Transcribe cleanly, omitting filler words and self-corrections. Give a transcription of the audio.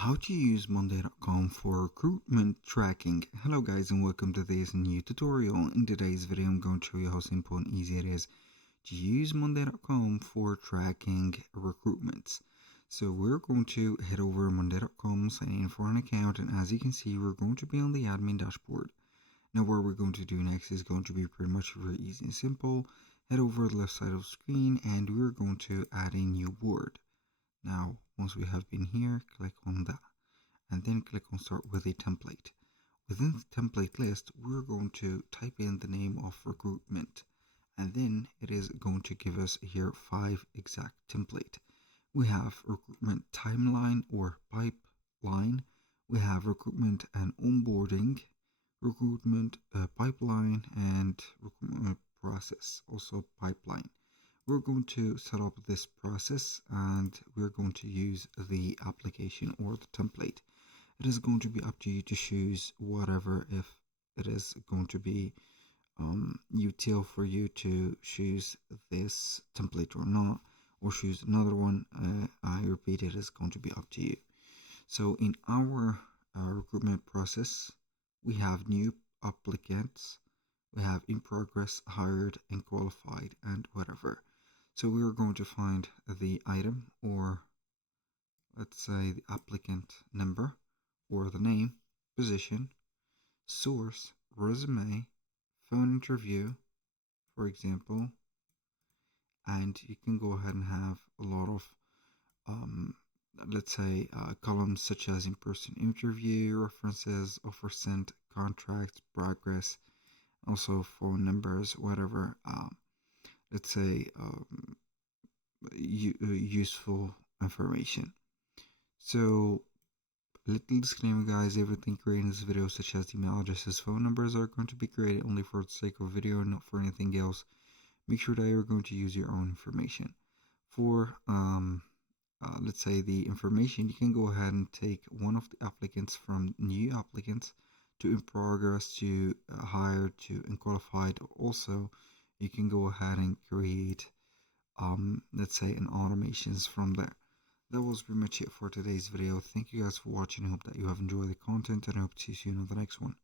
How to use Monday.com for recruitment tracking. Hello guys and welcome to this new tutorial. In today's video I'm going to show you how simple and easy it is to use Monday.com for tracking recruitments. So we're going to head over to Monday.com, sign in for an account, and as you can see we're going to be on the admin dashboard. Now what we're going to do next is going to be pretty much very easy and simple. Head over to the left side of the screen and we're going to add a new word. Now, once we have been here, click on that and then click on start with a template. Within the template list, we're going to type in the name of recruitment and then it is going to give us here 5 exact template. We have recruitment timeline or pipeline. We have recruitment and onboarding, recruitment pipeline, and recruitment process, also pipeline. We're going to set up this process and we're going to use the application or the template. It is going to be up to you to choose whatever, if it is going to be util for you to choose this template or not, or choose another one. I repeat, it is going to be up to you. So in our recruitment process, we have new applicants, we have in progress, hired, and qualified, and whatever. So we are going to find the item, or let's say the applicant number, or the name, position, source, resume, phone interview, for example, and you can go ahead and have a lot of let's say columns such as in-person interview, references, offer sent, contracts, progress, also phone numbers, whatever, let's say useful information. So little disclaimer guys, everything created in this video such as email addresses, phone numbers are going to be created only for the sake of video and not for anything else. Make sure that you're going to use your own information. For let's say the information, you can go ahead and take one of the applicants from new applicants to in progress to hired to unqualified. Also, you can go ahead and create let's say an automations from there. That was pretty much it for today's video. Thank you guys for watching. I hope that you have enjoyed the content and I hope to see you soon on the next one.